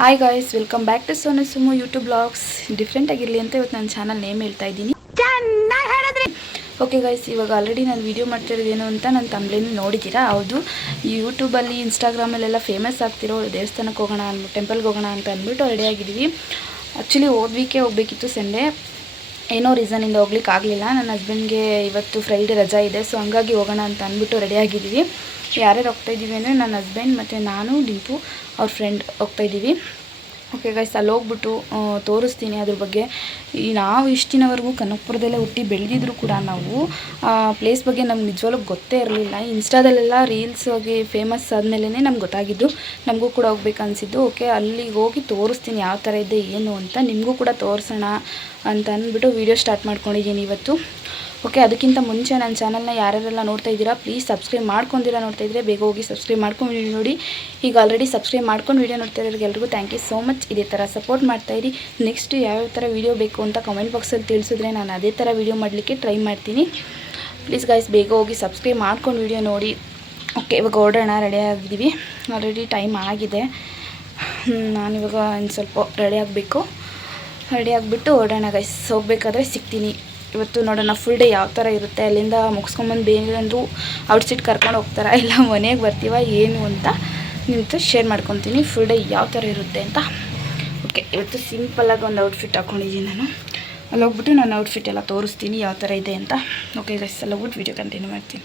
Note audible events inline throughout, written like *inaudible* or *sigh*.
Hi guys welcome back to Sonu Sumu YouTube blogs different ಆಗಿರಲಿ ಅಂತ ಇವತ್ತು ನನ್ನ ಚಾನಲ್ ನೇಮ್ ಹೇಳ್ತಾ ಇದ್ದೀನಿ. ಓಕೆ ಗೈಸ್ ಇವಾಗ ಆಲ್ರೆಡಿ ನಾನು ವೀಡಿಯೋ ಮಾಡ್ತಿರೋದೇನು ಅಂತ ನನ್ನ ತಮ್ಮಲೇನು ನೋಡಿದ್ದೀರಾ? ಹೌದು ಯೂಟ್ಯೂಬಲ್ಲಿ ಇನ್ಸ್ಟಾಗ್ರಾಮಲ್ಲೆಲ್ಲ ಫೇಮಸ್ ಆಗ್ತಿರೋ ದೇವಸ್ಥಾನಕ್ಕೆ ಹೋಗೋಣ ಅಂದ್ಬಿಟ್ಟು ಟೆಂಪಲ್ಗೆ ಹೋಗೋಣ ಅಂತ ಅಂದ್ಬಿಟ್ಟು ರೆಡಿ ಆಗಿದ್ದೀವಿ. ಆ್ಯಕ್ಚುಲಿ ಓದ್ ವೀಕೆ ಹೋಗಬೇಕಿತ್ತು ಸಂಡೇ ಏನೋ ರೀಸನಿಂದ ಹೋಗ್ಲಿಕ್ಕೆ ಆಗಲಿಲ್ಲ. ನನ್ನ ಹಸ್ಬೆಂಡ್ಗೆ ಇವತ್ತು ಫ್ರೈಡೇ ರಜಾ ಇದೆ ಸೊ ಹಂಗಾಗಿ ಹೋಗೋಣ ಅಂತ ಅಂದ್ಬಿಟ್ಟು ರೆಡಿ ಆಗಿದ್ದೀವಿ. ಯಾರ್ಯಾರು ಹೋಗ್ತಾಯಿದ್ದೀವಿ ಅಂದರೆ ನನ್ನ ಹಸ್ಬೆಂಡ್ ಮತ್ತು ನಾನು ಡಿಂಪು ಅವ್ರ ಫ್ರೆಂಡ್ ಹೋಗ್ತಾ ಇದ್ದೀವಿ. ಓಕೆ ಗೈಸ್ ಅಲ್ಲಿ ಹೋಗ್ಬಿಟ್ಟು ತೋರಿಸ್ತೀನಿ ಅದ್ರ ಬಗ್ಗೆ. ಈ ನಾವು ಇಷ್ಟು ದಿನವರೆಗೂ ಕನಕಪುರದಲ್ಲೇ ಹುಟ್ಟಿ ಬೆಳೆದಿದ್ರು ಕೂಡ ನಾವು, ಆ ಪ್ಲೇಸ್ ಬಗ್ಗೆ ನಮ್ಗೆ ನಿಜವಾಗ್ಲೂ ಗೊತ್ತೇ ಇರಲಿಲ್ಲ. ಇನ್ಸ್ಟಾದಲ್ಲೆಲ್ಲ ರೀಲ್ಸ್ ಆಗಿ ಫೇಮಸ್ ಆದಮೇಲೆ ನಮ್ಗೆ ಗೊತ್ತಾಗಿದ್ದು. ನಮಗೂ ಕೂಡ ಹೋಗ್ಬೇಕು ಅನಿಸಿದ್ದು. ಓಕೆ ಅಲ್ಲಿಗೆ ಹೋಗಿ ತೋರಿಸ್ತೀನಿ ಯಾವ ಥರ ಇದೆ, ಏನು ಅಂತ. ನಿಮಗೂ ಕೂಡ ತೋರಿಸೋಣ ಅಂತ ಅಂದ್ಬಿಟ್ಟು ವೀಡಿಯೋ ಸ್ಟಾರ್ಟ್ ಮಾಡ್ಕೊಂಡಿದ್ದೀನಿ ಇವತ್ತು. ಓಕೆ, ಅದಕ್ಕಿಂತ ಮುಂಚೆ ನನ್ನ ಚಾನಲ್ನ ಯಾರ್ಯಾರೆಲ್ಲ ನೋಡ್ತಾ ಇದ್ದೀರಾ ಪ್ಲೀಸ್ ಸಬ್ಸ್ಕ್ರೈಬ್ ಮಾಡ್ಕೊಂಡಿರ ನೋಡ್ತಾ ಇದ್ದರೆ ಬೇಗ ಹೋಗಿ ಸಬ್ಸ್ಕ್ರೈಬ್ ಮಾಡ್ಕೊಂಡು ನೋಡಿ. ಈಗ ಆಲ್ರೆಡಿ ಸಬ್ಸ್ಕ್ರೈಬ್ ಮಾಡ್ಕೊಂಡು ವೀಡಿಯೋ ನೋಡ್ತಾ ಇರೋರಿಗೆ ಎಲ್ಲರಿಗೂ ಥ್ಯಾಂಕ್ ಯು ಸೋ ಮಚ್ ಇದೇ ಥರ ಸಪೋರ್ಟ್ ಮಾಡ್ತಾ ಇರಿ. ನೆಕ್ಸ್ಟ್ ಯಾವ್ಯಾವ ಥರ ವಿಡಿಯೋ ಬೇಕು ಅಂತ ಕಮೆಂಟ್ ಬಾಕ್ಸಲ್ಲಿ ತಿಳಿಸಿದ್ರೆ ನಾನು ಅದೇ ಥರ ವಿಡಿಯೋ ಮಾಡಲಿಕ್ಕೆ ಟ್ರೈ ಮಾಡ್ತೀನಿ. ಪ್ಲೀಸ್ ಗಾಯ್ಸ್ ಬೇಗ ಹೋಗಿ ಸಬ್ಸ್ಕ್ರೈಬ್ ಮಾಡ್ಕೊಂಡು ವೀಡಿಯೋ ನೋಡಿ. ಓಕೆ, ಇವಾಗ ಓಡೋಣ ರೆಡಿ ಆಗಿದ್ದೀವಿ. ಆಲ್ರೆಡಿ ಟೈಮ್ ಆಗಿದೆ. ನಾನಿವಾಗ ಇನ್ನು ಸ್ವಲ್ಪ ರೆಡಿ ಆಗಬೇಕು. ರೆಡಿ ಆಗಿಬಿಟ್ಟು ಹೊರಡೋಣ ಗೈಸ್ ಹೋಗ್ಬೇಕಾದ್ರೆ ಸಿಗ್ತೀನಿ. ಇವತ್ತು ನೋಡೋಣ ಫುಲ್ ಡೇ ಯಾವ ಥರ ಇರುತ್ತೆ. ಅಲ್ಲಿಂದ ಮುಗಿಸ್ಕೊಂಬಂದು ಬೇರೆಂದ್ರು ಔಟ್ಸೈಡ್ ಕರ್ಕೊಂಡು ಹೋಗ್ತಾರಾ? ಇಲ್ಲ, ಮನೆಗೆ ಬರ್ತೀವ, ಏನು ಅಂತ ನಿಮ್ಮ ಶೇರ್ ಮಾಡ್ಕೊತೀನಿ. ಫುಲ್ ಡೇ ಯಾವ ಥರ ಇರುತ್ತೆ ಅಂತ. ಓಕೆ ಇವತ್ತು ಸಿಂಪಲ್ಲಾಗಿ ಒಂದು ಔಟ್ಫಿಟ್ ಹಾಕ್ಕೊಂಡಿದ್ದೀನಿ ನಾನು. ಅಲ್ಲಿ ಹೋಗ್ಬಿಟ್ಟು ನಾನು ಔಟ್ಫಿಟ್ ಎಲ್ಲ ತೋರಿಸ್ತೀನಿ, ಯಾವ ಥರ ಇದೆ ಅಂತ. ಓಕೆ ಗೈಸ್ ಅಲ್ಲಿ ಹೋಗ್ಬಿಟ್ಟು ವೀಡಿಯೋ ಕಂಟಿನ್ಯೂ ಮಾಡ್ತೀನಿ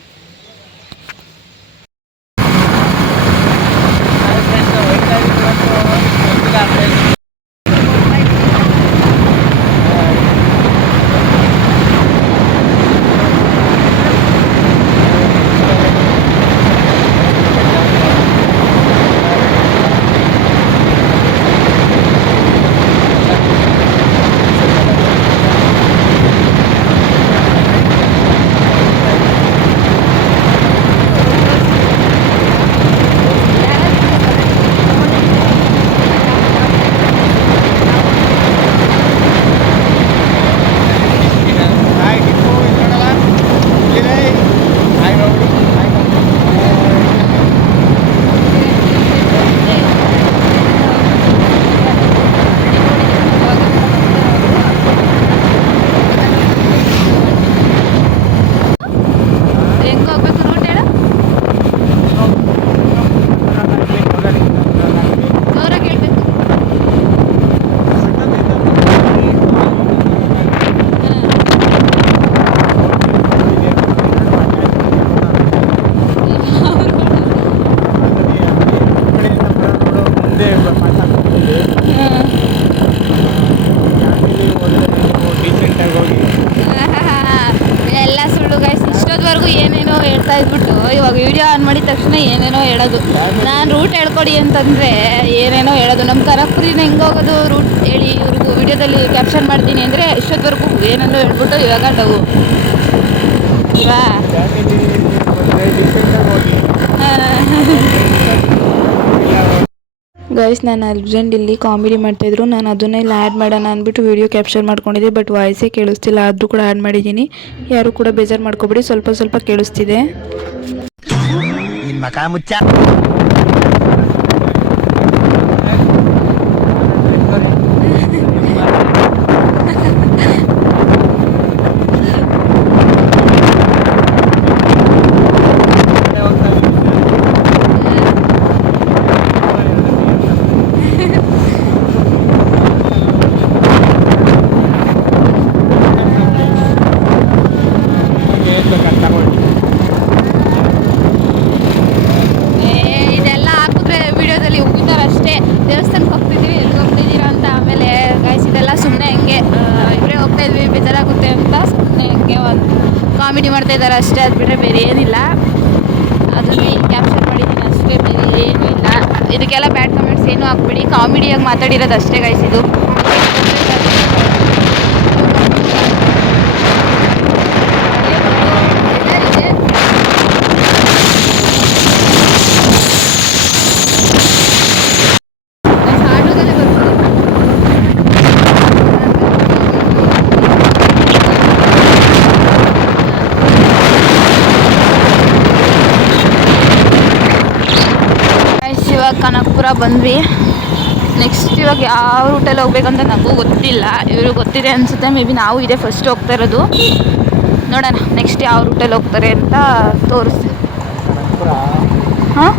ಹಾಯ್ ಟಿಪ್ಪು ಇಲ್ಲಿ ನೋಡಲ್ಲ ಇಲ್ಲಿದೆ ಹಾಯ್ ನೋಡು ಹಾಯ್ ಹೆಂಗೆ ಹೋಗ್ಬೇಕು ರೂಟ್ ಹೇಳು ಜೋರಾಗಿ ಹೇಳ್ಬೇಕು ಎಲ್ಲ ಸುಳ್ಳು ಗೈಸ್ ಇಷ್ಟೊತ್ವರೆಗೂ ಏನೇನೋ ಹೇಳ್ತಾ ಇದ್ಬಿಟ್ಟು ಇವಾಗ ವಿಡಿಯೋ ಆನ್ ಮಾಡಿದ ತಕ್ಷಣ ಏನೇನೋ ಹೇಳೋದು. ನಾನು ರೂಟ್ ಹೇಳ್ಕೊಡಿ ಅಂತಂದರೆ ಏನೇನೋ ಹೇಳೋದು. ನಮ್ಮ ಕರಪುರಿನ ಹೆಂಗೆ ಹೋಗೋದು ರೂಟ್ ಹೇಳಿ ಇವ್ರಿಗೂ ವಿಡಿಯೋದಲ್ಲಿ ಕ್ಯಾಪ್ಷನ್ ಮಾಡ್ತೀನಿ ಅಂದರೆ ಇಷ್ಟೊತ್ತವರೆಗೂ ಏನೇನೋ ಹೇಳ್ಬಿಟ್ಟು ಇವಾಗ ನಾವು ಇವಾ ಗೈಸ್ ನಾನು ಅರ್ಜೆಂಟ್ ಇಲ್ಲಿ ಕಾಮಿಡಿ ಮಾಡ್ತಾಯಿದ್ರು ನಾನು ಅದನ್ನೇ ಇಲ್ಲಿ ಆ್ಯಡ್ ಮಾಡೋಣ ಅಂದ್ಬಿಟ್ಟು ವೀಡಿಯೋ ಕ್ಯಾಪ್ಚರ್ ಮಾಡ್ಕೊಂಡಿದ್ದೆ ಬಟ್ ವಾಯ್ಸೇ ಕೇಳಿಸ್ತಿಲ್ಲ. ಆದರೂ ಕೂಡ ಆ್ಯಡ್ ಮಾಡಿದ್ದೀನಿ. ಯಾರು ಕೂಡ ಬೇಜಾರು ಮಾಡ್ಕೊಬೇಡಿ. ಸ್ವಲ್ಪ ಸ್ವಲ್ಪ ಕೇಳಿಸ್ತಿದೆ ನಿನ್ ಮಕ ಮುಚ್ಚ ಇದೆಲ್ಲ ಹಾಕಿದ್ರೆ ವಿಡಿಯೋದಲ್ಲಿ ಉಗಿತಾರೆ ಅಷ್ಟೇ ದೇವಸ್ಥಾನಕ್ಕೆ ಹೋಗ್ತಿದ್ದೀವಿ ಎಲ್ಲಿ ಹೋಗ್ತಿದ್ದೀರಾ ಅಂತ ಆಮೇಲೆ ಗೈಸ್ ಇದೆಲ್ಲ ಸುಮ್ಮನೆ ಹಂಗೆ ಇವರೇ ಹೋಗ್ತಾ ಇದ್ವಿ ಬೇಜಾರಾಗುತ್ತೆ ಅಂತ ಸುಮ್ಮನೆ ಹಂಗೆ ಒಂದು ಕಾಮಿಡಿ ಮಾಡ್ತಾ ಇದ್ದಾರೆ ಅಷ್ಟೇ ಅದು ಬಿಟ್ಟರೆ ಬೇರೆ ಏನಿಲ್ಲ. ಅದನ್ನು ಕ್ಯಾಪ್ಚರ್ ಮಾಡಿದ್ದೀನಿ ಅಷ್ಟೇ, ಬೇರೆ ಏನೂ ಇಲ್ಲ. ಇದಕ್ಕೆಲ್ಲ ಬ್ಯಾಡ್ ಕಮೆಂಟ್ಸ್ ಏನೂ ಹಾಕ್ಬಿಡಿ. ಕಾಮಿಡಿಯಾಗಿ ಮಾತಾಡಿರೋದು ಅಷ್ಟೇ ಗೈಸ್ ಇದು ಆಟೋದಲ್ಲೇ ಬರ್ತೀನಿ ಕನಕಪುರ ಬಂದ್ವಿ. ನೆಕ್ಸ್ಟ್ ಇವಾಗ ಯಾವ ರೂಟಲ್ಲಿ ಹೋಗ್ಬೇಕಂತ ನನಗೂ ಗೊತ್ತಿಲ್ಲ. ಇವರು ಗೊತ್ತಿದೆ ಅನಿಸುತ್ತೆ. ಮೇ ಬಿ ನಾವು ಇದೇ ಫಸ್ಟ್ ಹೋಗ್ತಾ ಇರೋದು. ನೋಡೋಣ ನೆಕ್ಸ್ಟ್ ಯಾವ ರೂಟಲ್ಲಿ ಹೋಗ್ತಾರೆ ಅಂತ ತೋರಿಸಿ ಹಾಂ?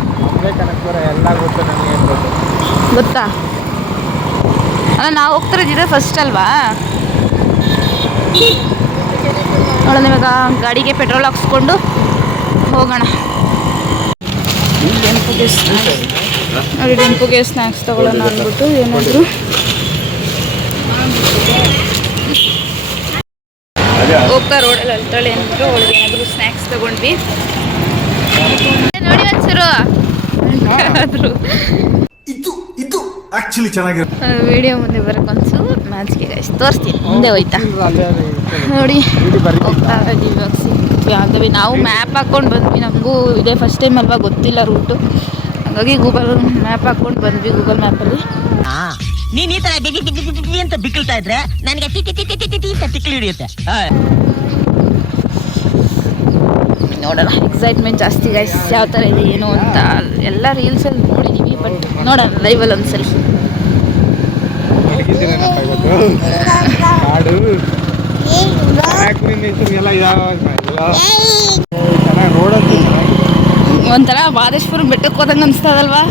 ಗೊತ್ತು ನನಗೆ ಗೊತ್ತು? ಗೊತ್ತಾ? ಅಲ್ಲ ನಾವು ಹೋಗ್ತಿರೋದು ಇದೇ ಫಸ್ಟ್ ಅಲ್ವಾ? ನೋಡೋಣ ಇವಾಗ ಗಾಡಿಗೆ ಪೆಟ್ರೋಲ್ ಹಾಕ್ಸ್ಕೊಂಡು ಹೋಗೋಣ. ನೋಡಿ ಡೆಂಪುಗೆ ಸ್ನ್ಯಾಕ್ಸ್ ತಗೊಳ್ಳೋಣ ಅಂದ್ಬಿಟ್ಟು ಏನಾದರೂ. ಹೋಗ್ತಾ ರೋಡಲ್ಲಿ ಅಲ್ತಾಳೆ ಅಂದ್ಬಿಟ್ಟು ಅವಳಿಗೆ ಏನಾದರೂ ಸ್ನ್ಯಾಕ್ಸ್ ತಗೊಂಡ್ವಿ. ನೋಡಿ ಒಂಚೂರು ಆದರೂ ಇದು ಇದು ಆಕ್ಚುಲಿ ಚೆನ್ನಾಗಿರುತ್ತೆ ವಿಡಿಯೋ ಮುಂದೆ ಬರಕ್ಕೆ ಒಂಚೂರು ನಾಚಿಕೆ ಗಾಯ್ಸ್ ತೋರಿಸ್ತೀನಿ. ಮುಂದೆ ಹೋಯ್ತಾ? ಅಲ್ಲೇ. ನೋಡಿ ಹೋಗ್ತಾ ಇವಾಗ ನಾವು ಮ್ಯಾಪ್ ಹಾಕೊಂಡು ಬಂದ್ವಿ. ನಮಗೂ ಇದೇ ಫಸ್ಟ್ ಟೈಮ್ ಅಲ್ವಾ? ಗೊತ್ತಿಲ್ಲ ರೂಟು ಹಾಗಾಗಿ ಗೂಗಲ್ ಮ್ಯಾಪ್ ಹಾಕ್ಕೊಂಡು ಬಂದ್ವಿ ಗೂಗಲ್ ಮ್ಯಾಪಲ್ಲಿ ನೀನ್ ಈ ತರ ಬಿಗಿ ಬಿಗಿ ಬಿಗಿ ಬಿಗಿ ಅಂತ ಬಿಕ್ಕಳ್ತಾ ಇದ್ರೆ ನನಗೆ ಟಿ ಟಿ ಟಿ ಟಿ ಟಿ ಟಿ ಟಿ ಅಂತ ಹಿಡಿಯುತ್ತೆ. ನೋಡೋಣ. ಎಕ್ಸೈಟ್ಮೆಂಟ್ ಜಾಸ್ತಿ ಗೈಸ್ ಯಾವ ಥರ ಇದೆ ಏನು ಅಂತ. ಎಲ್ಲ ರೀಲ್ಸಲ್ಲಿ ನೋಡಿದೀವಿ ಬಟ್ ನೋಡೋಣ ಲೈವಲ್ಲಿ ಒಂದ್ಸಲಿ ಚೆನ್ನಾಗಿ ಚೆನ್ನಾಗಿದೆ ಒಂಥರ ಮಾದೇಶ್ವರ ಬೆಟ್ಟಕ್ಕೆ ಹೋದಂಗೆ ಅನಿಸ್ತದಲ್ವಾ?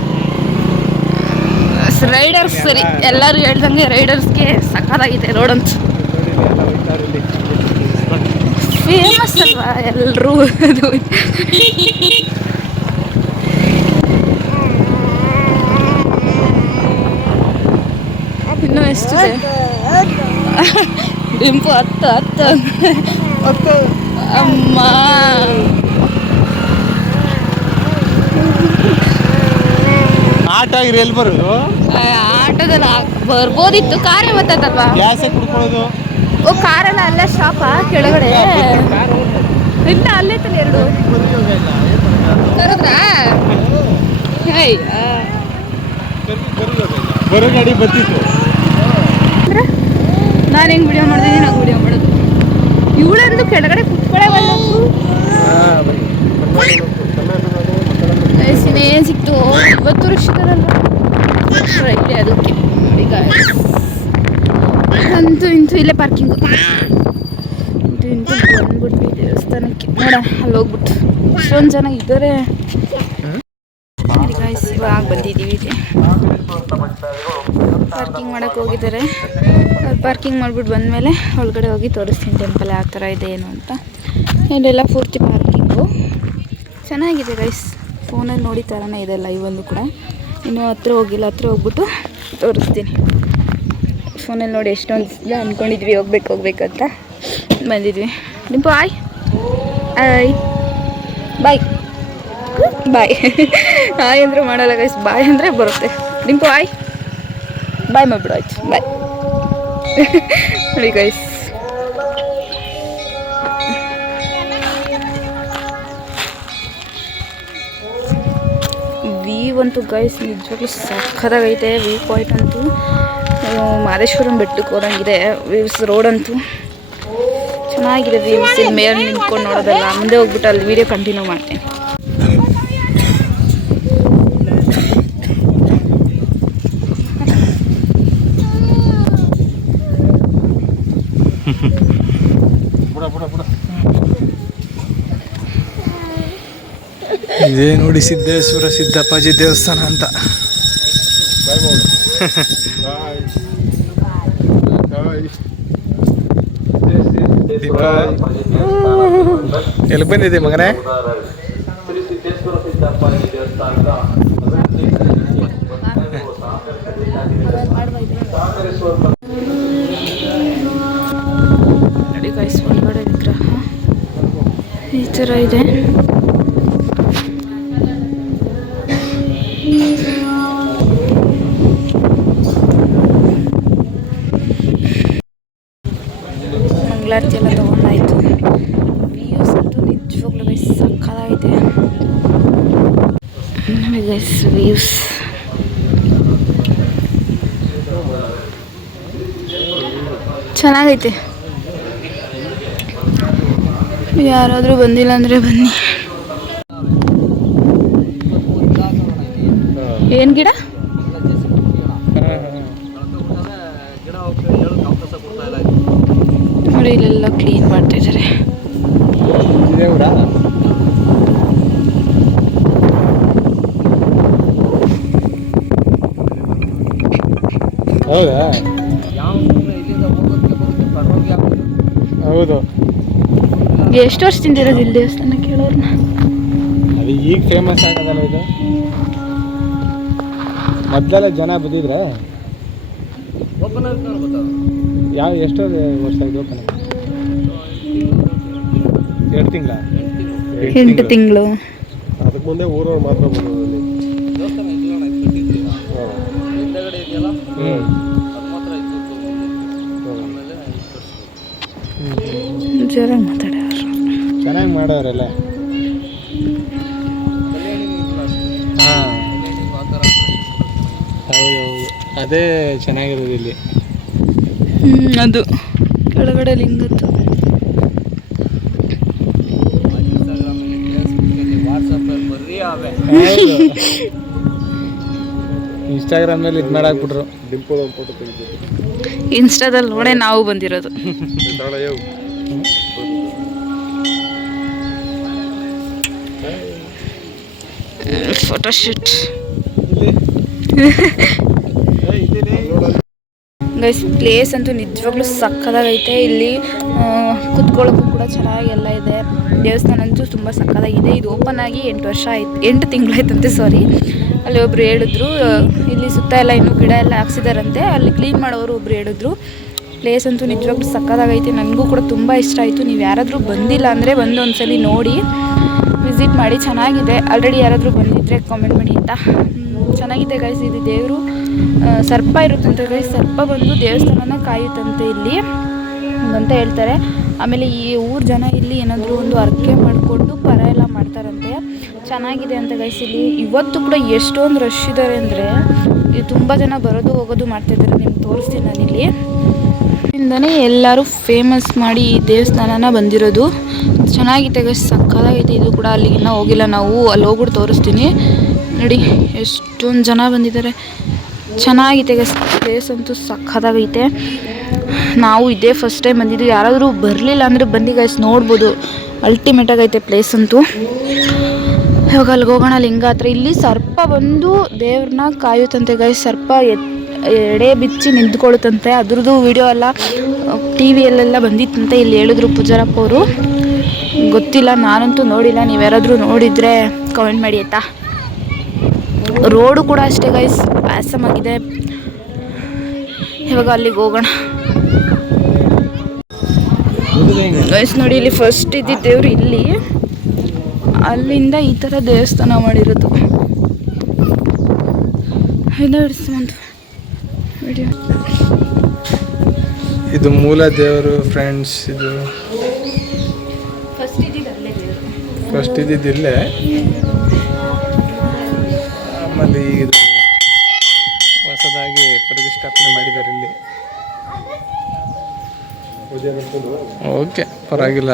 ರೈಡರ್ಸ್ ಸರಿ ಎಲ್ಲರೂ ಹೇಳ್ದಂಗೆ ರೈಡರ್ಸ್ಗೆ ಸಕ್ಕತ್ತಾಗಿದೆ ರೋಡ್ ಅಂತ. ಫೇಮಸ್ ಅಲ್ವಾ ಎಲ್ಲರೂ ಅದು? ಇನ್ನೂ ಎಷ್ಟು ಡಿಂಪು ಹತ್ತು. ಹತ್ತು. ಅಮ್ಮ. ಆಟ ಆಗಿರಿ ಎಲ್ಲಿ ಬರೋದು? ಆಟೋದಲ್ಲಿ ಬರ್ಬೋದಿತ್ತು. ಕಾರೇ ಬರ್ತದಲ್ವಾ ಗ್ಯಾಸೇ ಕುಡ್ಕೊಳ್ಳೋದು? ಓ ಕಾರಲ್ಲ ಅಲ್ಲೇ ಶಾಪ ಕೆಳಗಡೆ. ಇಲ್ಲ ಅಲ್ಲೇ ತಲೆ ಎರಡು. ಕರೆದ್ರಾ? ಹೇಯ್ ಬರೋ ಗಾಡಿ ಬರ್ತಿತ್ತು. ಅಂದ್ರೆ ನಾನು ಹೆಂಗೆ ವಿಡಿಯೋ ಮಾಡ್ತೀನಿ ನಾವು ವಿಡಿಯೋ ಮಾಡೋದು ಇವಳಂದು ಕೆಳಗಡೆ ಕುತ್ಕೊಳ್ಳೇವಲ್ಲ ಸಿನೇ ಸಿಕ್ತು. ಇವತ್ತು ರಶ್ ಇದಾರಲ್ಲ ಫ್ರೈಡೆ ಅದಕ್ಕೆ ನೋಡಿ ಗಾಯ್ಸ್ ಅಂತೂ ಇಂತೂ ಇಲ್ಲೇ ಪಾರ್ಕಿಂಗ್ ಇಂತೂ ಇಂತೂ ಬಂದ್ಬಿಟ್ವಿ ದೇವಸ್ಥಾನಕ್ಕೆ. ನೋಡ, ಅಲ್ಲಿ ಹೋಗ್ಬಿಟ್ಟು. ಇಷ್ಟೊಂದು ಜನ ಇದ್ದಾರೆ. ಗಾಯ್ಸ್ ಇವಾಗ ಬಂದಿದ್ದೀವಿ ಪಾರ್ಕಿಂಗ್ ಮಾಡಕ್ಕೆ ಹೋಗಿದ್ದಾರೆ. ಪಾರ್ಕಿಂಗ್ ಮಾಡಿಬಿಟ್ಟು ಬಂದಮೇಲೆ ಒಳಗಡೆ ಹೋಗಿ ತೋರಿಸ್ತೀನಿ ಟೆಂಪಲ್ ಯಾವ ಥರ ಇದೆ ಏನು ಅಂತ. ಇಲ್ಲೆಲ್ಲ ಪೂರ್ತಿ ಪಾರ್ಕಿಂಗು ಚೆನ್ನಾಗಿದೆ ಗೈಸ್ ಫೋನಲ್ಲಿ ನೋಡಿ ಥರನೇ ಇದೆ ಲೈವಲ್ಲೂ ಕೂಡ. ಇನ್ನೂ ಹತ್ರ ಹೋಗಿಲ್ಲ, ಹತ್ರ ಹೋಗ್ಬಿಟ್ಟು ತೋರಿಸ್ತೀನಿ. ಫೋನಲ್ಲಿ ನೋಡಿ ಎಷ್ಟೊಂದು ಸಲ ಅಂದ್ಕೊಂಡಿದ್ವಿ ಹೋಗ್ಬೇಕು ಹೋಗ್ಬೇಕಂತ ಬಂದಿದ್ವಿ. ಡಿಂಪು ಆಯ್ ಆಯ್ ಬಾಯ್. ಬಾಯ್. ಆಯ್ ಅಂದರೆ ಮಾಡಲ್ಲ ಗೈಸ್ ಬಾಯ್ ಅಂದರೆ ಬರುತ್ತೆ. ಡಿಂಪು ಆಯ್ ಬಾಯ್ ಮಾಡ್ಬಿಡು, ಆಯ್ತು. ಬಾಯ್. ನೋಡಿ ಗೈಸ್ ವ್ಯೂ ಅಂತೂ ಗೈಸ್ ನಿಜವಾಗ್ಲೂ ಸಕ್ಕದಾಗೈತೆ ವ್ಯೂ ಪಾಯಿಂಟ್ ಅಂತೂ ಮಹದೇಶ್ವರಂ ಬೆಟ್ಟಕ್ಕೆ ಹೋದಂಗಿದೆ ವ್ಯೂಸ್ ರೋಡ್ ಅಂತೂ. ಚೆನ್ನಾಗಿದೆ ವ್ಯೂಸ್ ಮೇಲೆ ನಿಂತ್ಕೊಂಡು ನೋಡೋದಲ್ಲ, ಮುಂದೆ ಹೋಗ್ಬಿಟ್ಟು ಅಲ್ಲಿ ವೀಡಿಯೋ ಕಂಟಿನ್ಯೂ ಮಾಡ್ತೀನಿ. ಬುಡ ಬುಡ ಬುಡ. ಇದೇ ನೋಡಿ ಸಿದ್ದೇಶ್ವರ ಸಿದ್ದಪ್ಪಾಜಿ ದೇವಸ್ಥಾನ ಅಂತ. ಎಲ್ಲಿ ಬಂದಿದೆ ಮಗನೇ? ಈ ಥರ ಇದೆ. Views. ವ್ಯೂಸ್ ಚೆನ್ನಾಗೈತೆ. ಯಾರಾದರೂ ಬಂದಿಲ್ಲ ಅಂದರೆ ಬನ್ನಿ. ಏನು ಗಿಡ? ನೋಡಿ ಇಲ್ಲೆಲ್ಲ ಕ್ಲೀನ್ ಮಾಡ್ತಾ ಇದ್ದಾರೆ. ಇದೇ ಊರಾ ಹೌದಾ. ಹೌದು ಎಷ್ಟು ವರ್ಷದಿಂದ ಇರೋದು ಇಲ್ಲಿ ದೇವಸ್ಥಾನ ಕೇಳೋರ್ನ? ಅದು ಈಗ ಫೇಮಸ್ ಆಗೋದಲ್ಲ ಇದು? ಮೊದಲೆಲ್ಲ ಜನ ಬಂದಿದ್ರೆ ಯಾವ ಎಷ್ಟು ವರ್ಷ ಇದು ಓಪನ್ ಎರಡು ತಿಂಗಳ? ಎಂಟು ತಿಂಗಳು. ಅದಕ್ಕೆ ಮುಂದೆ ಊರವ್ರು ಮಾತ್ರ ಬರೋದು ಜೋರಾಗಿ ಚೆನ್ನಾಗಿ ಮಾಡೋರೆಲ್ಲ. ಹಾಂ. ಹೌದು ಹೌದು. ಅದೇ ಚೆನ್ನಾಗಿರೋದು ಇಲ್ಲಿ. ಹ್ಞೂ ಅದು. ಕೆಳಗಡೆ ಲಿಂಗದ್ದು ಇನ್ಸ್ಟಾಗ್ರಾಮ್ನಲ್ಲಿ ಇದು ಮಾಡಾಕ್ಬಿಟ್ರು. ಡಿಂಪಲ್ ಒಂದು ಫೋಟೋ ತೆಗಿಬೇಕು. ಇನ್ಸ್ಟಾದಲ್ಲಿ ನೋಡೇ ನಾವು ಬಂದಿರೋದು. ಫೋಟೋಶೂಟ್ ಗೈಸ್ ಪ್ಲೇಸ್ ಅಂತೂ ನಿಜವಾಗ್ಲೂ ಸಕ್ಕದಾಗೈತೆ. ಇಲ್ಲಿ ಕುತ್ಕೊಳ್ಳೋಕ್ಕೂ ಕೂಡ ಚೆನ್ನಾಗಿ ಎಲ್ಲ ಇದೆ. ದೇವಸ್ಥಾನ ಅಂತೂ ತುಂಬ ಸಕ್ಕದಾಗಿದೆ. ಇದು ಓಪನ್ ಆಗಿ ಎಂಟು ವರ್ಷ ಆಯ್ತು ಎಂಟು ತಿಂಗಳಾಯ್ತಂತೆ ಸಾರಿ ಅಲ್ಲಿ ಒಬ್ರು ಹೇಳಿದ್ರು ಇಲ್ಲಿ ಸುತ್ತ ಎಲ್ಲ ಇನ್ನೂ ಗಿಡ ಎಲ್ಲ ಹಾಕ್ಸಿದಾರಂತೆ, ಅಲ್ಲಿ ಕ್ಲೀನ್ ಮಾಡೋರು ಒಬ್ರು ಹೇಳಿದ್ರು. ಪ್ಲೇಸ್ ಅಂತೂ ನಿಜವಾಗ್ಲೂ ಸಕ್ಕದಾಗೈತೆ ನನಗೂ ಕೂಡ ತುಂಬ ಇಷ್ಟ ಆಯಿತು. ನೀವು ಯಾರಾದರೂ ಬಂದಿಲ್ಲ ಅಂದರೆ ಬಂದು ಒಂದ್ಸಲಿ ನೋಡಿ ವಿಸಿಟ್ ಮಾಡಿ, ಚೆನ್ನಾಗಿದೆ. ಆಲ್ರೆಡಿ ಯಾರಾದರೂ ಬಂದಿದ್ದರೆ ಕಾಮೆಂಟ್ ಮಾಡಿ ಅಂತ. ಚೆನ್ನಾಗಿದೆ ಗೈಸ್ ಇದು ದೇವರು. ಸರ್ಪ ಇರುತ್ತಂತೆ ಗೈಸ್ ಸರ್ಪ ಬಂದು ದೇವಸ್ಥಾನನ ಕಾಯುತ್ತಂತೆ ಇಲ್ಲಿ. ಅಂತ ಹೇಳ್ತಾರೆ. ಆಮೇಲೆ ಈ ಊರು ಜನ ಇಲ್ಲಿ ಏನಾದರೂ ಒಂದು ಅರ್ಕೆ ಮಾಡಿಕೊಂಡು ಪರ ಎಲ್ಲ ಮಾಡ್ತಾರಂತೆ. ಚೆನ್ನಾಗಿದೆ ಅಂತ ಗೈಸ್ ಇಲ್ಲಿ ಇವತ್ತು ಕೂಡ ಎಷ್ಟೊಂದು ರಶ್ ಇದ್ದಾರೆ ಅಂದರೆ ತುಂಬ ಜನ ಬರೋದು ಹೋಗೋದು ಮಾಡ್ತಾಯಿದ್ದಾರೆ ನಿಮ್ಗೆ ತೋರಿಸ್ತೀನಿ ನಾನಿಲ್ಲಿ. ಇಂದನೇ ಎಲ್ಲರೂ ಫೇಮಸ್ ಮಾಡಿ ಈ ದೇವಸ್ಥಾನನ ಬಂದಿರೋದು. ಚೆನ್ನಾಗಿದೆ ಗೈಸ್ ಸಕ್ಕತ್ತಾಗೈತೆ, ಇದು ಕೂಡ ಅಲ್ಲಿಗೆ ಇನ್ನೂ ಹೋಗಿಲ್ಲ ನಾವು, ಅಲ್ಲಿ ಹೋಗ್ಬಿಟ್ಟು ತೋರಿಸ್ತೀನಿ. ನೋಡಿ, ಎಷ್ಟೊಂದು ಜನ ಬಂದಿದ್ದಾರೆ. ಚೆನ್ನಾಗಿದೆ ಗೈಸ್ ಪ್ಲೇಸ್ ಅಂತೂ ಸಕ್ಕತ್ತಾಗೈತೆ. ನಾವು ಇದೇ ಫಸ್ಟ್ ಟೈಮ್ ಬಂದಿದ್ದು, ಯಾರಾದರೂ ಬರಲಿಲ್ಲ ಅಂದರೆ ಬಂದು ಗೈಸ್ ನೋಡ್ಬೋದು. ಅಲ್ಟಿಮೇಟಾಗೈತೆ ಪ್ಲೇಸ್ ಅಂತೂ. ಇವಾಗ ಅಲ್ಲಿಗೆ ಹೋಗೋಣ ಲಿಂಗ ಹತ್ರ ಇಲ್ಲಿ ಸರ್ಪ ಬಂದು ದೇವ್ರನ್ನ ಕಾಯುತ್ತಂತೆ ಗೈಸ್ ಸರ್ಪ ಎಡೆ ಬಿಚ್ಚಿ ನಿಂತ್ಕೊಳ್ಳುತ್ತಂತೆ. ಅದ್ರದ್ದು ವಿಡಿಯೋ ಎಲ್ಲ ಟಿ ವಿಯಲ್ಲೆಲ್ಲ ಬಂದಿತ್ತಂತೆ. ಇಲ್ಲಿ ಹೇಳಿದ್ರು ಪೂಜಾರಪ್ಪ ಅವರು. ಗೊತ್ತಿಲ್ಲ, ನಾನಂತೂ ನೋಡಿಲ್ಲ. ನೀವು ಯಾರಾದರೂ ನೋಡಿದರೆ ಕಮೆಂಟ್ ಮಾಡಿ, ಆಯ್ತಾ? ರೋಡು ಕೂಡ ಅಷ್ಟೇ ಗೈಸ್ ಆಗಿದೆ. ಇವಾಗ ಅಲ್ಲಿಗೆ ಹೋಗೋಣ. ಗೈಸ್ ನೋಡಿ, ಇಲ್ಲಿ ಫಸ್ಟ್ ಇದ್ದಿದ್ದೇವ್ರು ಇಲ್ಲಿ. ಅಲ್ಲಿಂದ ಈ ಥರ ದೇವಸ್ಥಾನ ಮಾಡಿರೋದು. ವಿಡಿಯೋ ಇದು ಮೂಲ ದೇವರು ಫ್ರೆಂಡ್ಸ್ ಇದು ಫಸ್ಟ್ ಇದ್ದಿದ್ದಿಲ್ಲೇ ಆಮೇಲೆ ಇದು ಹೊಸದಾಗಿ ಪ್ರತಿಷ್ಠಾಪನೆ ಮಾಡಿದ್ದಾರೆ ಇಲ್ಲಿ. ಓಕೆ ಪರವಾಗಿಲ್ಲ.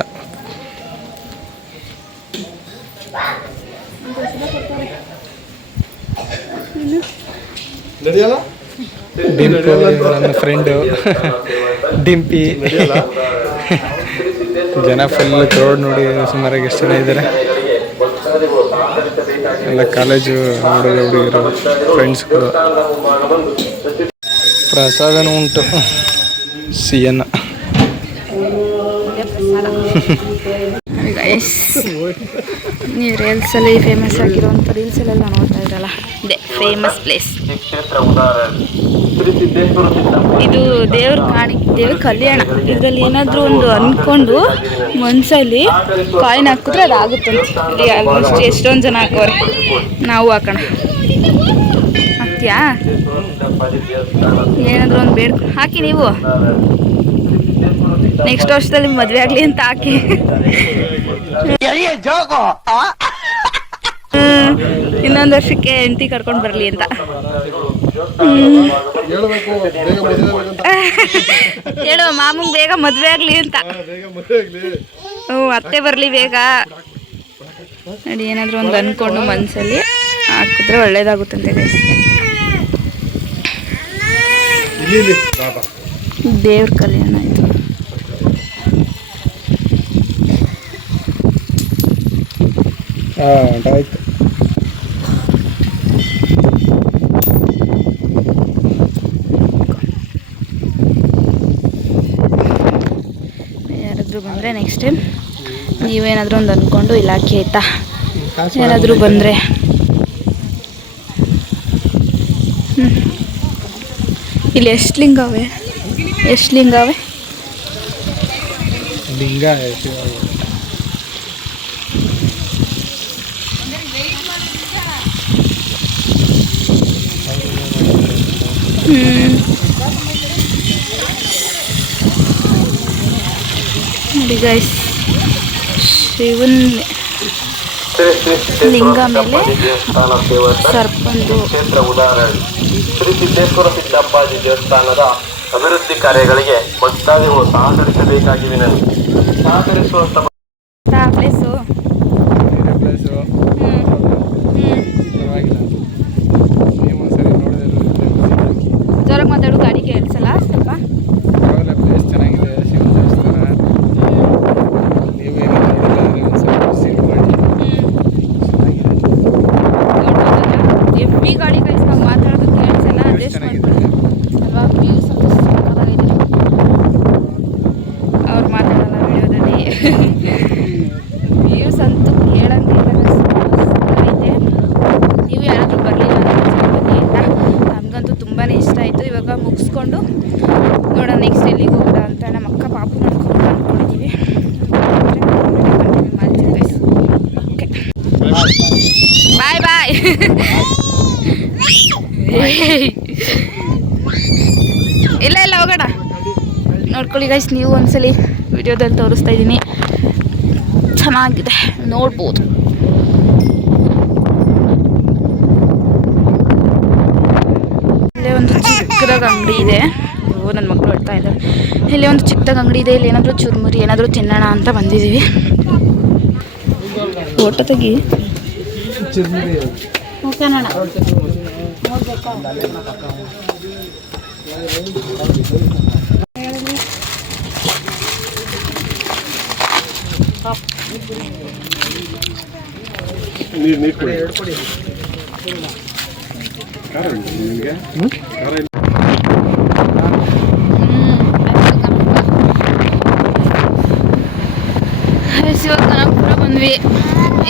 ಡಿಂಪು ನನ್ನ ಫ್ರೆಂಡು ಡಿಂಪಿ. ಜನ ಫುಲ್ ಕ್ರೌಡ್ ನೋಡಿ ಸುಮಾರಾಗಿ ಎಷ್ಟು ಜನ ಇದ್ದಾರೆ ಎಲ್ಲ ಕಾಲೇಜು ಹುಡುಗ ಹುಡುಗಿರು ಫ್ರೆಂಡ್ಸ್ಗಳು ಪ್ರಸಾದನೂ ಉಂಟು. ಸಿಹಿಯನ್ನ *laughs* ಗೈಸ್ ನೀವು ರೀಲ್ಸಲ್ಲಿ ಫೇಮಸ್ ಆಗಿರೋಂಥ ರೀಲ್ಸಲ್ಲೆಲ್ಲ ನೋಡ್ತಾ ಇದ್ರಲ್ಲ? ಇದೆ ಫೇಮಸ್ ಪ್ಲೇಸ್ ಇದು ದೇವ್ರ ಕಾಣಿ ದೇವ್ರ ಕಲ್ಯಾಣ. ಇದರಲ್ಲಿ ಏನಾದರೂ ಒಂದು ಅನ್ಕೊಂಡು ಮನಸಲ್ಲಿ ಕಾಯಿನ್ ಹಾಕಿದ್ರೆ ಅದು ಆಗುತ್ತಂತೆ ಇಲ್ಲಿ ಆಲ್ಮೋಸ್ಟ್ ಎಷ್ಟೊಂದು ಜನ ಹಾಕೋರೆ ನಾವು ಹಾಕೋಣ. ಹಾಕ್ತೀಯಾ? ಏನಾದರೂ ಒಂದು ಬೇಡ್ಕೊ ಹಾಕಿ ನೀವು. ನೆಕ್ಸ್ಟ್ ವರ್ಷದಲ್ಲಿ ಮದುವೆ ಆಗಲಿ ಅಂತ ಹಾಕಿ. ಹ್ಮ್. ಇನ್ನೊಂದು ವರ್ಷಕ್ಕೆ ಹೆಂಡತಿ ಕರ್ಕೊಂಡು ಬರಲಿ ಅಂತ. ಹೇಳುವ ಹೇಳು ಮಾಮಂಗ್ ಬೇಗ ಮದುವೆ ಆಗಲಿ ಅಂತ. ಹ್ಞೂ ಅತ್ತೆ ಬರಲಿ ಬೇಗ. ನೋಡಿ ಏನಾದರೂ ಒಂದು ಅನ್ಕೊಂಡು ಮನಸ್ಸಲ್ಲಿ ಹಾಕಿದ್ರೆ ಒಳ್ಳೇದಾಗುತ್ತಂತೆ ದೇವ್ರ ಕಲ್ಯಾಣ ಇದು ಹಾಂ ಆಯ್ತು. ಯಾರಾದರೂ ಬಂದರೆ ನೆಕ್ಸ್ಟ್ ಟೈಮ್ ನೀವೇನಾದರೂ ಒಂದು ಅಂದ್ಕೊಂಡು ಇಲಾಖೆ ಆಯ್ತಾ? ಯಾರಾದರೂ ಬಂದರೆ. ಇಲ್ಲಿ ಎಷ್ಟು ಲಿಂಗ ಅವೆ ಎಷ್ಟು ಲಿಂಗ ಅವೆ ಲಿಂಗ ಹ್ಮ್. ನೋಡಿ ಗೈಸ್ ಶಿವನ್ ಲಿಂಗ ಮೇಲೆ ಸರ್ಪಂದು. ಕ್ಷೇತ್ರ ಉದಾಹರಣೆ. ಶ್ರೀ ಸಿದ್ದೇಶ್ವರ ಸಿದ್ದಪ್ಪಾಜಿ ದೇವಸ್ಥಾನದ ಅಭಿವೃದ್ಧಿ ಕಾರ್ಯಗಳಿಗೆ ಭಕ್ತಾದಿಗಳು ಸಹಕರಿಸಬೇಕಾಗಿದೆ ನನಗೆ ಸಹಕರಿಸುವಂತ ಪ್ಲೇಸು ಪರವಾಗಿಲ್ಲ ನೀವು ಒಂದ್ಸರಿ ನೋಡಿದ್ರೆ ಜೋರಾಗಿ ಮಾತಾಡು ಗಾಡಿ ಕೇಳಿಸಲ್ಲ ಸ್ವಲ್ಪ ಪರವಾಗಿಲ್ಲ ಪ್ಲೇಸ್ ಚೆನ್ನಾಗಿದೆ ಶಿವ ದೇವಸ್ಥಾನ ನೀವೇನು ನೋಡಿಲ್ಲ ಅಂದರೆ ಒಂದ್ಸರಿ ವಿಸಿಟ್ ಮಾಡಿ ಚೆನ್ನಾಗಿದೆ ಎಫ್ ಬಿ ಗಾಡಿ ಕಳಿಸಿ ನಾವು ಮಾತಾಡೋದು ಕೇಳಿಸಲ್ಲ ಅಡ್ಜಸ್ಟ್ ಚೆನ್ನಾಗಿದೆ. ಮಾಡ್ಕೊಳ್ಳಿ ಅಲ್ವಾ ವ್ಯೂಸ್ ಅಂತ ಸಕ್ಕತ್ತಾಗೈತೆ ಅವ್ರು ಮಾತಾಡಲ್ಲ ವಿಡಿಯೋದಲ್ಲಿ ವ್ಯೂಸ್ ಅಂತೂ ಕೇಳಂಗೆ ಇಲ್ಲ ಸಕ್ಕತ್ತಾಗೈತೆ ನೀವು ಯಾರಾದರೂ ಬರಲಿಲ್ಲ ಬನ್ನಿ ಆಯಿತಾ ನಮಗಂತೂ ತುಂಬಾ ಇಷ್ಟ ಆಯಿತು ಇವಾಗ ಮುಗಿಸ್ಕೊಂಡು ನೋಡೋಣ ನೆಕ್ಸ್ಟ್ ಎಲ್ಲಿಗೆ ಹೋಗೋಣ ಅಂತ ನಮ್ಮ ಅಕ್ಕ ಪಾಪು ಮಾಡ್ಕೊಂಡು ಅಂದ್ಕೊಂಡಿದ್ದೀವಿ ಮಾಡ್ತೀವಿ ಓಕೆ ಬಾಯ್ ಬಾಯ್ ಇಲ್ಲ ಇಲ್ಲ ಹೋಗೋಣ ನೋಡ್ಕೊಳ್ಳಿ ಗೈಸ್ ನೀವು ಒಂದ್ಸಲಿ ವಿಡಿಯೋದಲ್ಲಿ ತೋರಿಸ್ತಾ ಇದ್ದೀನಿ. ಚೆನ್ನಾಗಿದೆ ನೋಡ್ಬೋದು. ಇಲ್ಲೇ ಒಂದು ಚಿಕ್ಕದಾಗ ಅಂಗಡಿ ಇದೆ. ಓ ನನ್ನ ಮಕ್ಕಳು ಹೇಳ್ತಾ ಇದ್ದಾರೆ ಇಲ್ಲಿ ಒಂದು ಚಿಕ್ಕದಾಗ ಅಂಗಡಿ ಇದೆ ಇಲ್ಲಿ ಏನಾದರೂ ಚುರುಮುರಿ ಏನಾದರೂ ತಿನ್ನೋಣ ಅಂತ ಬಂದಿದ್ದೀವಿ. ಫೋಟೋ ತೆಗಿ. ಓಕೆ ನೀರು ನೀರು ಕೊಡಿ. ಖಾರ ನಿಮಗೆ? ಖಾರ ಇಲ್ಲ ಇವಾಗ ಬಂದ್ವಿ.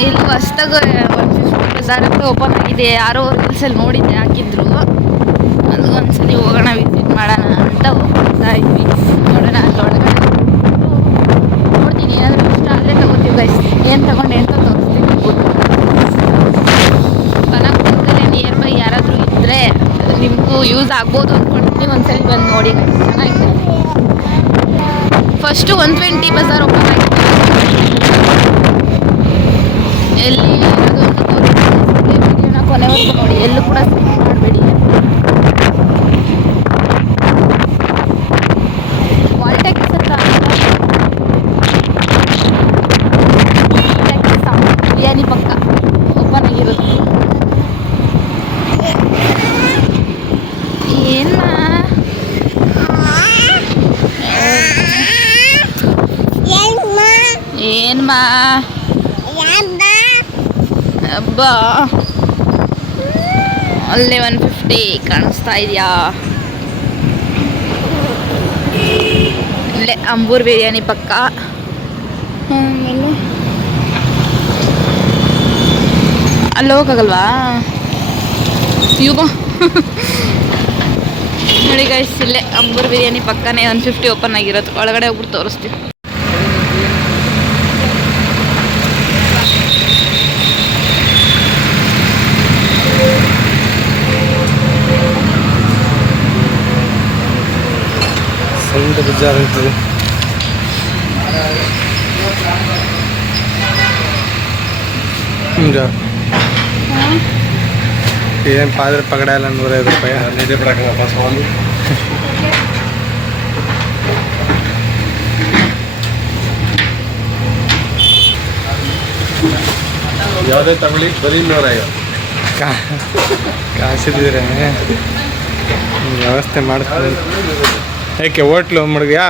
ಇಲ್ಲಿ ಹೊಸ್ದಾಗ ಬಜಾರ್ ಅಂತ ಓಪನ್ ಆಗಿದೆ. ಯಾರೋ ರೀಲ್ಸಲ್ಲಿ ನೋಡಿದ್ದೆ, ಹಾಕಿದ್ರು. ಅದು ಒಂದ್ಸಲಿ ಹೋಗೋಣ ವಿಸಿಟ್ ಮಾಡೋಣ ಅಂತ ಹೋಗ್ತಾ ಇದ್ವಿ. ನೋಡೋಣ ಅಲ್ಲೊಳಗಡೆ ನೋಡ್ತೀನಿ ಏನಾದರೂ ಇಷ್ಟ ಅಲ್ಲೇ ತಗೋತೀವಿ ಗೈಸ್ ಏನು ತಗೊಂಡೆ ಅಂತ ತೋರಿಸ್ತೀನಿ. ಕನಕಪುರದಲ್ಲಿ ನಿಯರ್ ಯಾರಾದರೂ ಇದ್ದರೆ ನಿಮಗೂ ಯೂಸ್ ಆಗ್ಬೋದು ಅಂದ್ಕೊಂಡಿದ್ದೀನಿ ಒಂದ್ಸಲಿ ಬಂದು ನೋಡಿ. ಚೆನ್ನಾಗಿದೆ. ಫಸ್ಟು ಒನ್ ಟ್ವೆಂಟಿ ಬಜಾರ್ ಓಪನ್ ಆಗಿದೆ. ಎಲ್ಲಿ ಅದು ಅಂತ ತೋರಿಸ್ತೀನಿ ವಿಡಿಯೋನ ಕೊನೆವರೆಗೂ ನೋಡಿ ಎಲ್ಲೂ ಕೂಡ ಸ್ಕಿಪ್ ಮಾಡಬೇಡಿ ವಾಲ್ಟೆಕ್ಸ್ ಹತ್ರ ಬಿರಿಯಾನಿ ಪಕ್ಕ ಓಪನ್ ಆಗಿರುತ್ತೆ ಏನ ಏನ್ಮಾ ಅಬ್ಬಾ ಅಲ್ಲೇ ಒನ್ ಫಿಫ್ಟಿ ಕಾಣಿಸ್ತಾ ಇದೆಯಾ? ಇಲ್ಲೇ ಅಂಬೂರ್ ಬಿರಿಯಾನಿ ಪಕ್ಕ. ಆಮೇಲೆ ಅಲ್ಲಿ ಹೋಗಲ್ವಾ ಬಾ ನೋಡಿ ಗೈಸ್ ಇಲ್ಲೇ ಅಂಬೂರ್ ಬಿರಿಯಾನಿ ಪಕ್ಕನೇ ಒನ್ ಫಿಫ್ಟಿ ಓಪನ್ ಆಗಿರೋದು. ಒಳಗಡೆ ಹೋಗ್ಬಿಟ್ಟು ತೋರಿಸ್ತೀವಿ ಸೈಡ್ ಬಜಾರ್ ಹಿಂಗ. ಏನು ಪಾದ್ರೆ ಪಗಡ ಎಲ್ಲ ನೂರೈದು ರೂಪಾಯಿ? ನಿಜ ಬಿಡಕಂಗಪ್ಪ ಸ್ವಾಮಿ. ಯಾವುದೇ ತಗೊಳ್ಳಿ ಬರೀ ನೂರೈವತ್ತು. ಕಾಸಿದ್ರೆ ವ್ಯವಸ್ಥೆ ಮಾಡ್ತೀನಿ. ಯಾಕೆ ಹೋಟ್ಲು ಮಡಗ್ಯಾ